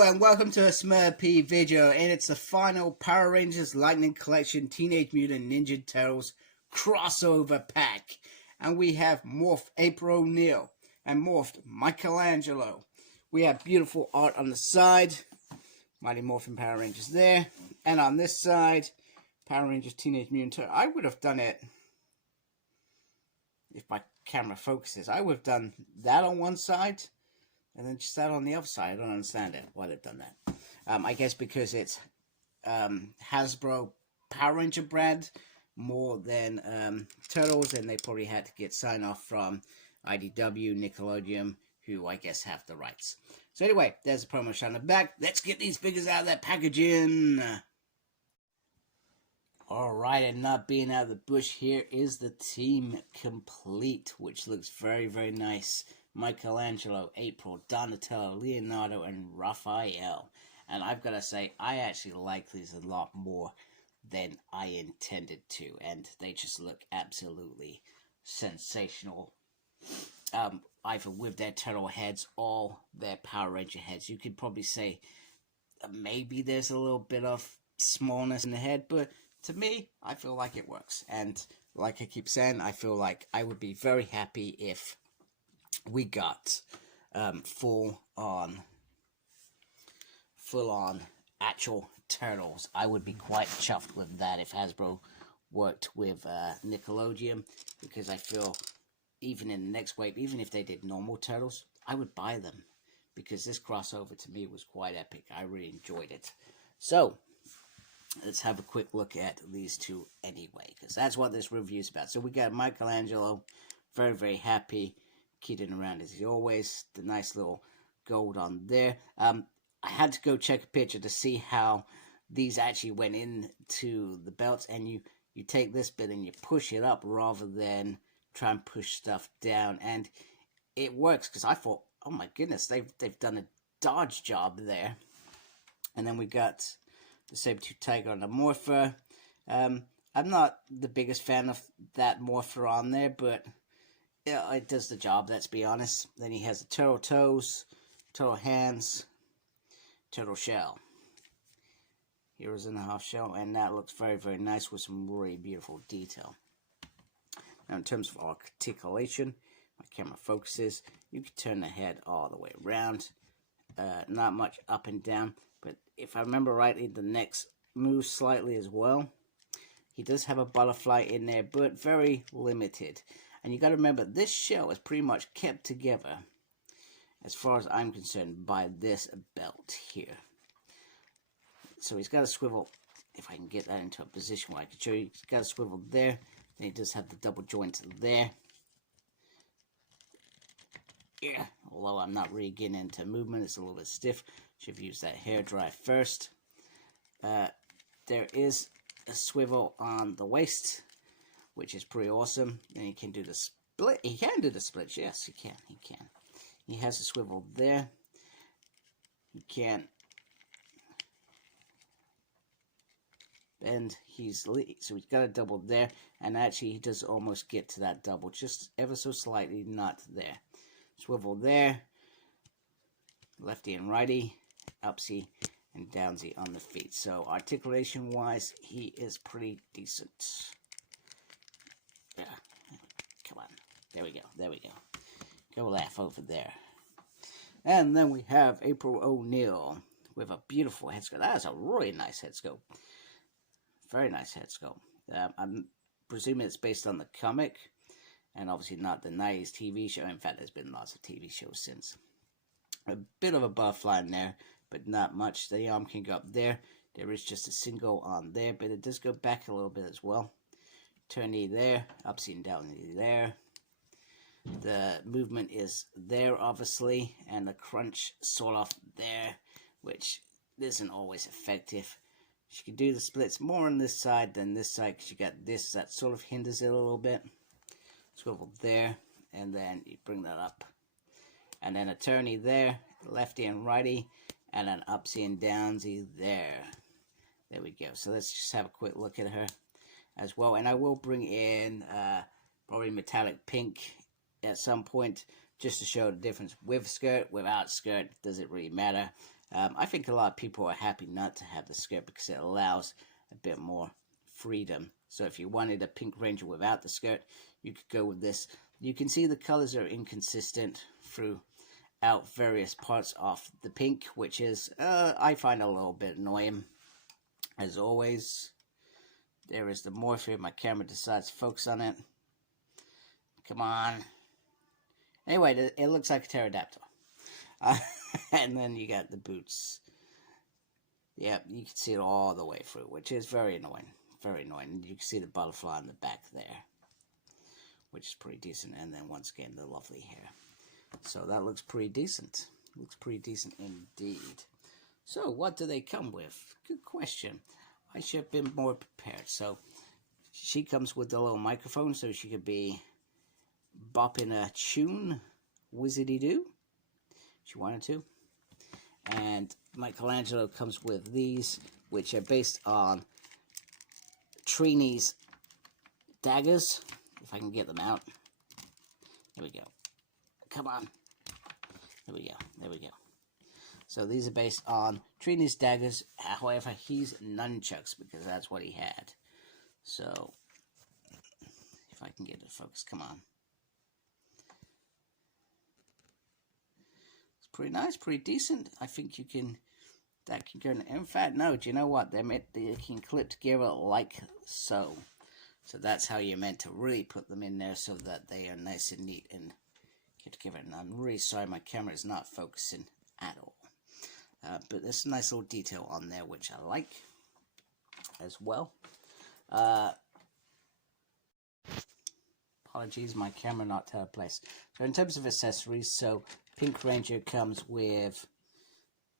Hello and welcome to a Smurfy video, and it's the final Power Rangers Lightning Collection Teenage Mutant Ninja Turtles crossover pack. And we have morphed April O'Neil and morphed Michelangelo. We have beautiful art on the side, Mighty Morphin Power Rangers there, and on this side, Power Rangers Teenage Mutant Turtles. I would have done it, if my camera focuses, I would have done that on one side and then just that on the other side. I don't understand it, why they've done that. I guess because it's Hasbro Power Ranger brand more than Turtles, and they probably had to get sign off from IDW, Nickelodeon, who I guess have the rights. So anyway, there's a promo shot on the back. Let's get these figures out of that packaging. Alright, and not being out of the bush, here is the team complete, which looks very, very nice. Michelangelo, April, Donatello, Leonardo, and Raphael. And I've got to say, I actually like these a lot more than I intended to. And they just look absolutely sensational. Either with their turtle heads or their Power Ranger heads. You could probably say maybe there's a little bit of smallness in the head, but to me, I feel like it works. And like I keep saying, I feel like I would be very happy if we got full on actual turtles. I would be quite chuffed with that if Hasbro worked with Nickelodeon, because I feel even in the next wave, even if they did normal turtles, I would buy them, because this crossover to me was quite epic. I really enjoyed it. So let's have a quick look at these two anyway, because that's what this review is about. So we got Michelangelo, very, very happy, kidding around as he always, the nice little gold on there. I had to go check a picture to see how these actually went into the belts, and you take this bit and you push it up rather than try and push stuff down, and it works, because I thought, oh my goodness, they've done a dodge job there. And then we got the Saber-Tooth Tiger on the Morpher. I'm not the biggest fan of that Morpher on there, but yeah, it does the job, let's be honest. Then he has the turtle toes, turtle hands, turtle shell. Heroes in the half shell, and that looks very, very nice with some really beautiful detail. Now, in terms of articulation, my camera focuses, you can turn the head all the way around. Not much up and down, but if I remember rightly, the neck moves slightly as well. He does have a butterfly in there, but very limited. And you got to remember, this shell is pretty much kept together, as far as I'm concerned, by this belt here. So he's got a swivel, if I can get that into a position where I can show you. He's got a swivel there, then he does have the double joints there. Yeah, although I'm not really getting into movement, it's a little bit stiff. Should have used that hair dry first. There is a swivel on the waist, which is pretty awesome. Then he can do the split. He can do the splits. Yes, he can. He can. He has a swivel there. He can bend. So he's got a double there, and actually he does almost get to that double, just ever so slightly not there. Swivel there. Lefty and righty. Upsy and downsy on the feet. So articulation wise, he is pretty decent. Yeah, come on. There we go. There we go. Go laugh over there. And then we have April O'Neil with a beautiful head sculpt. That is a really nice head sculpt. Very nice head sculpt. I'm presuming it's based on the comic, and obviously not the 90s TV show. In fact, there's been lots of TV shows since. A bit of a butterfly in there, but not much. The arm can go up there. There is just a single on there, but it does go back a little bit as well. Turn knee there, upsy and down knee there. The movement is there, obviously, and the crunch sort of there, which isn't always effective. You can do the splits more on this side than this side, because you got this that sort of hinders it a little bit. Swivel there, and then you bring that up. And then a turny there, lefty and righty, and an upsy and downsy there. There we go. So let's just have a quick look at her as well. And I will bring in probably metallic pink at some point, just to show the difference with skirt, without skirt. Does it really matter? I think a lot of people are happy not to have the skirt because it allows a bit more freedom. So if you wanted a Pink Ranger without the skirt, you could go with this. You can see the colors are inconsistent throughout various parts of the pink, which is, I find a little bit annoying. As always, there is the Morphe. My camera decides to focus on it. Come on. Anyway, it looks like a pterodactyl. And then you got the boots. Yep, you can see it all the way through, which is very annoying. Very annoying. You can see the butterfly on the back there, which is pretty decent. And then once again, the lovely hair. So that looks pretty decent. Looks pretty decent indeed. So what do they come with? Good question. I should have been more prepared. So she comes with the little microphone, so she could be bopping a tune, whizzity-doo, if she wanted to. And Michelangelo comes with these, which are based on Trini's daggers, if I can get them out. There we go. Come on. There we go. There we go. So these are based on Trini's daggers. However, he's nunchucks because that's what he had. So if I can get it to focus, come on. It's pretty nice, pretty decent. I think you can. That can go. In fact, no. Do you know what? They can clip together like so. So that's how you're meant to really put them in there, so that they are nice and neat and get together. And I'm really sorry, my camera is not focusing at all. But there's a nice little detail on there, which I like as well. Apologies, my camera not to her place. So in terms of accessories, so Pink Ranger comes with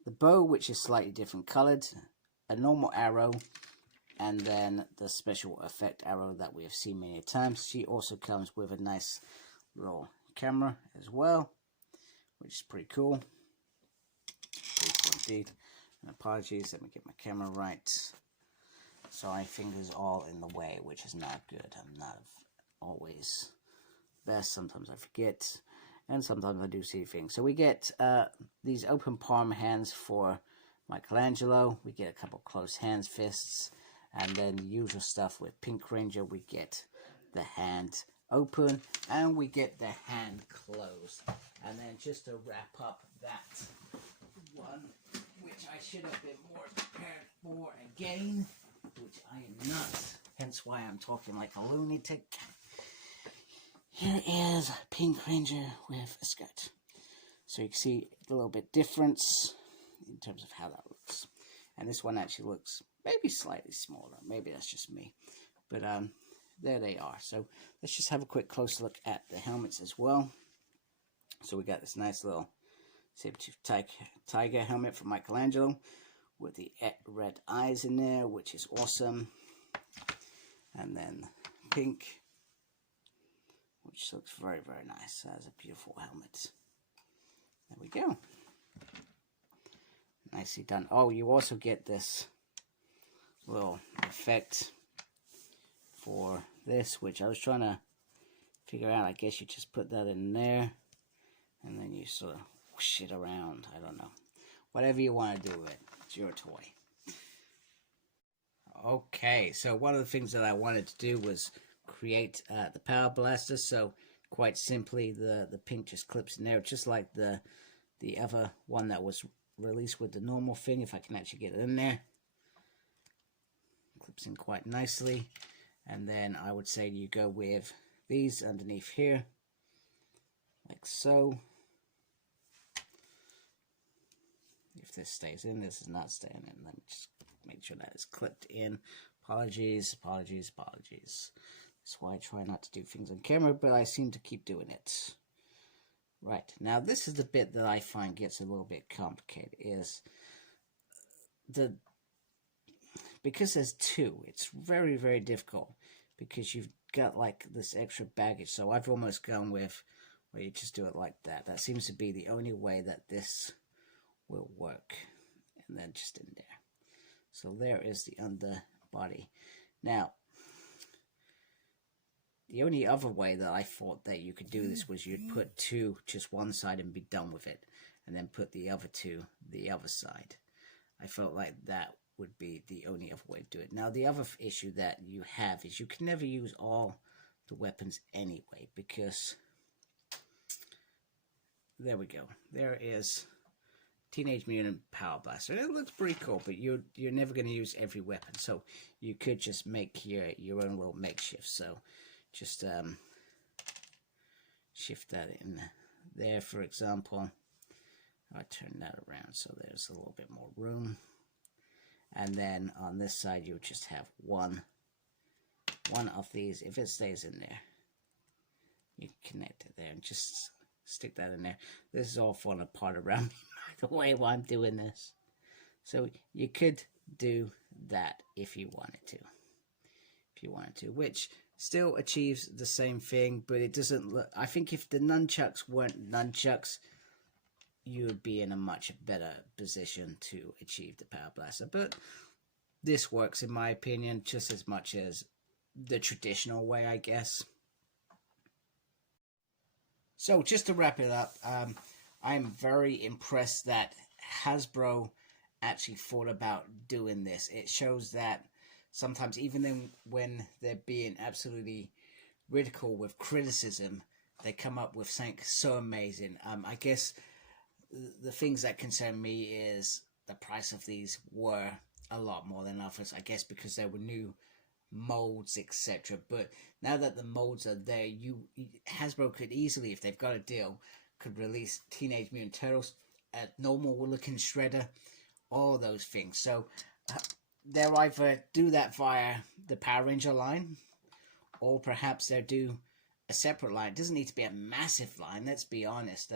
the bow, which is slightly different colored, a normal arrow, and then the special effect arrow that we have seen many times. She also comes with a nice little camera as well, which is pretty cool. Pretty cool indeed. And apologies, let me get my camera right. So my fingers all in the way, which is not good. I'm not always best. Sometimes I forget, and sometimes I do see things. So we get these open palm hands for Michelangelo. We get a couple close hands, fists, and then the usual stuff with Pink Ranger. We get the hand open, and we get the hand closed. And then just to wrap up that one, which I should have been more prepared for again, which I am not, hence why I'm talking like a lunatic. Here is Pink Ranger with a skirt. So you can see a little bit difference in terms of how that looks. And this one actually looks maybe slightly smaller. Maybe that's just me. But there they are. So let's just have a quick close look at the helmets as well. So we got this nice little saber-tooth tiger helmet from Michelangelo with the red eyes in there, which is awesome. And then pink, which looks very, very nice. That's a beautiful helmet. There we go. Nicely done. Oh, you also get this little effect for this, which I was trying to figure out. I guess you just put that in there, and then you sort of whoosh it around. I don't know. Whatever you want to do with it. It's your toy. Okay, so one of the things that I wanted to do was create the power blaster. So quite simply, the pink just clips in there, just like the other one that was released with the normal thing. If I can actually get it in there, clips in quite nicely. And then I would say you go with these underneath here, like so. If this stays in, this is not staying in. Let me just make sure that is clipped in. Apologies, apologies, apologies. That's why I try not to do things on camera, but I seem to keep doing it. Right, now this is the bit that I find gets a little bit complicated, is because there's two, it's very, very difficult, because you've got like this extra baggage. So I've almost gone with, well, you just do it like that. That seems to be the only way that this will work. And then just in there. So there is the underbody. Now, the only other way that I thought that you could do this was you'd put two, just one side, and be done with it. and then put the other two the other side. I felt like that would be the only other way to do it. Now, the other issue that you have is you can never use all the weapons anyway, because there we go. There is Teenage Mutant Power Blaster. It looks pretty cool, but you're never going to use every weapon, so you could just make your own little makeshift. So just shift that in there, for example. I'll turn that around so there's a little bit more room. And then on this side, you'll just have one of these. If it stays in there, you connect it there and just stick that in there. This is all falling apart around me, by the way, while I'm doing this. So you could do that if you wanted to. Which still achieves the same thing, but it doesn't look... I think if the nunchucks weren't nunchucks, you would be in a much better position to achieve the Power Blaster. But this works, in my opinion, just as much as the traditional way, I guess. So just to wrap it up, I'm very impressed that Hasbro actually thought about doing this. It shows that sometimes, even then when they're being absolutely ridiculed with criticism, they come up with something so amazing. I guess the things that concern me is the price of these were a lot more than others, I guess because there were new molds, etc. But now that the molds are there, Hasbro could easily, if they've got a deal, could release Teenage Mutant Turtles, a normal looking Shredder, all those things. So they'll either do that via the Power Ranger line, or perhaps they'll do a separate line. It doesn't need to be a massive line, let's be honest.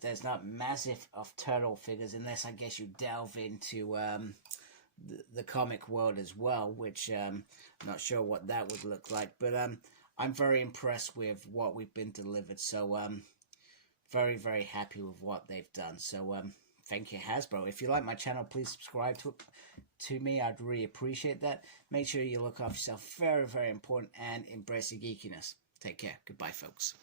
There's not massive of turtle figures, unless I guess you delve into the comic world as well, which I'm not sure what that would look like. But I'm very impressed with what we've been delivered. So very, very happy with what they've done. So thank you, Hasbro. If you like my channel, please subscribe to me. I'd really appreciate that. Make sure you look after yourself. Very, very important. And embrace your geekiness. Take care. Goodbye, folks.